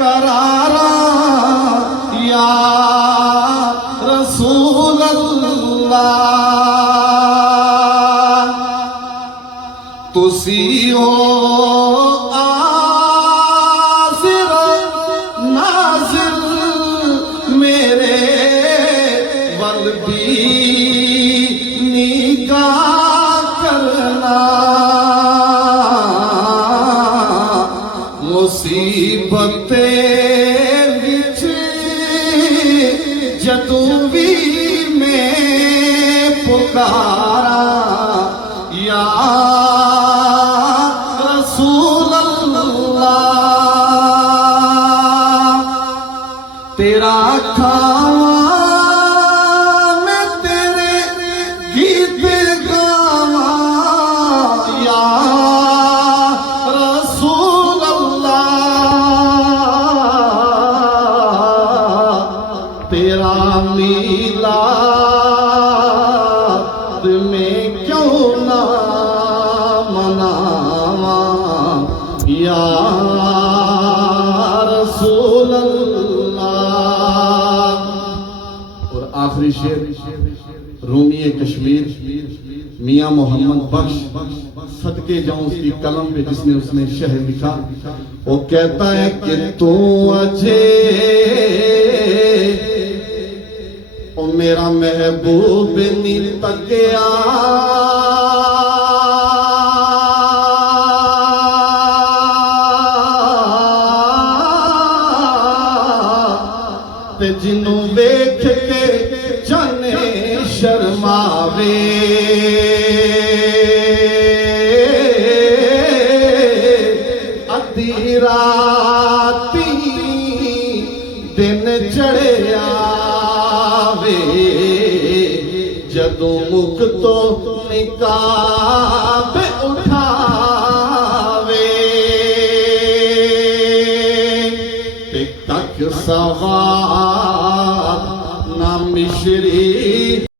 करारा या रसूल अल्लाह तुसी हो आसिर नासिर मेरे वल भी निगाह करना मुसीबते विच जदों भी मैं पुकारा या रसूल अल्लाह तेरा खावा मैं तेरे गीत गावा या रसूल अल्लाह तेरा मीलाद में क्यों ना मनावा या रसूल अल्लाह। और आखिरी शेर रूमी कश्मीर मियां मोहम्मद बख्श सदके जाऊं उसकी कलम पे जिसने उसने शहर लिखा। वो कहता है कि तू अजे ओ मेरा महबूब नी तकिया ते जिन्नू वेख के जाने शर्मावे अद्धी राती दिन चढ़े आवे जदों मुख तो निकाब उठावे ते तक सवार ना मिश्री